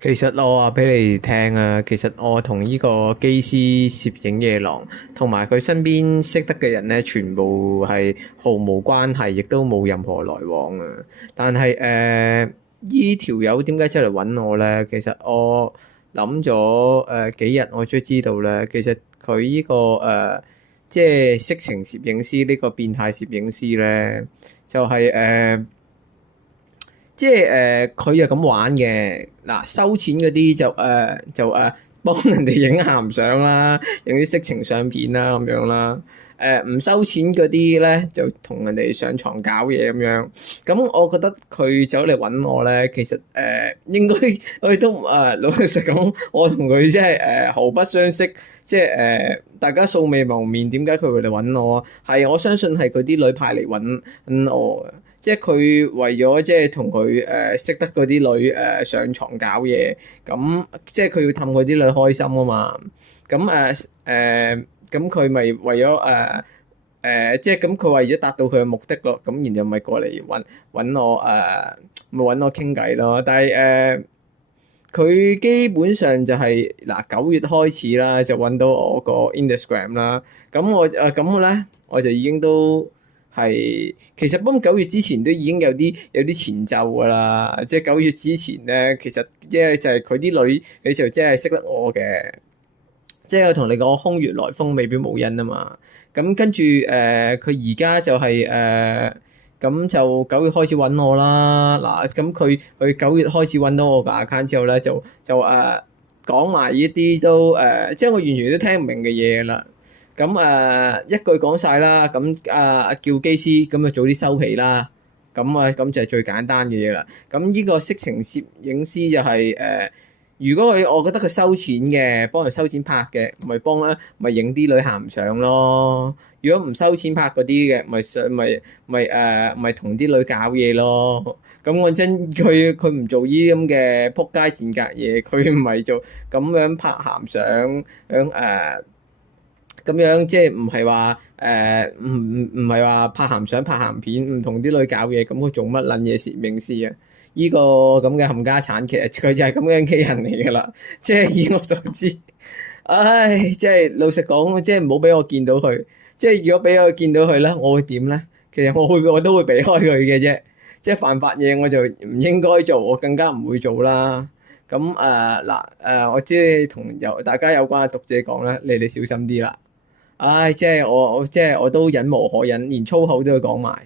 其實我話俾你聽啊，其實我同呢個機師攝影夜郎同埋佢身邊識得嘅人咧，全部係毫無關係，亦都冇任何來往啊。但係依條友點解出嚟揾我咧？其實我諗咗幾日，我終於知道咧，其實佢呢個即係色情攝影師呢個變態攝影師咧，就係即係佢又咁玩嘅。嗱，收錢嗰啲就幫人哋影鹹相啦，影啲色情相片啦咁樣啦。唔收錢嗰啲咧，就同人哋上床搞嘢咁樣。咁我覺得佢走嚟揾我咧，其實應該我哋都老實講，我同佢即係毫不相識，即係大家素未謀面，點解佢會嚟揾我啊？係我相信係佢啲女派嚟揾我嘅。即係佢為咗即係同佢識得嗰啲女上床搞嘢，咁即係佢要氹佢啲女開心啊嘛。咁咁佢咪為咗即係咁佢為咗達到佢嘅目的咯。咁然後咪過嚟揾我咪揾我傾偈咯。但係佢基本上就係嗱9月開始啦，就揾到我個 Instagram 啦。咁我咧我就已經都係其實幫9月之前都已經有啲前奏㗎啦。即係9月之前咧，其實即係就係佢啲女，佢就即係識得我嘅。即係我同你講，空穴來風未必無因啊嘛。咁跟住佢而家就係咁就9月開始揾我啦。嗱，咁佢9月開始揾到我個 account 之後咧，就講埋呢啲都即係我完全都聽唔明嘅嘢啦。咁一句講晒啦。咁叫機師咁就早啲收皮啦。咁就係最簡單嘅嘢啦。咁呢個色情攝影師就係如果我覺得佢收錢嘅，幫人收錢拍嘅，咪影啲女鹹相咯。如果唔收錢拍嗰啲嘅，咪同啲女搞嘢咯。咁講真，佢唔做呢啲咁嘅撲街賤格嘢，佢唔係做咁樣拍鹹相，咁樣即係唔係話唔係話拍鹹相拍鹹片，唔同啲女搞嘢，咁佢做乜撚嘢攝影師啊？呢個咁嘅冚家產，其實佢就係咁樣嘅人嚟噶啦。即係以我所知，唉，即係老實講，即係唔好俾我見到佢。即係如果俾我見到佢咧，我會點咧？其實我都會避開佢嘅啫。即係犯法嘢我就唔應該做，我更加唔會做啦。咁嗱我知係同大家有關嘅讀者講咧，你哋小心啲啦。唉，即係我都忍無可忍，連粗口都要講埋。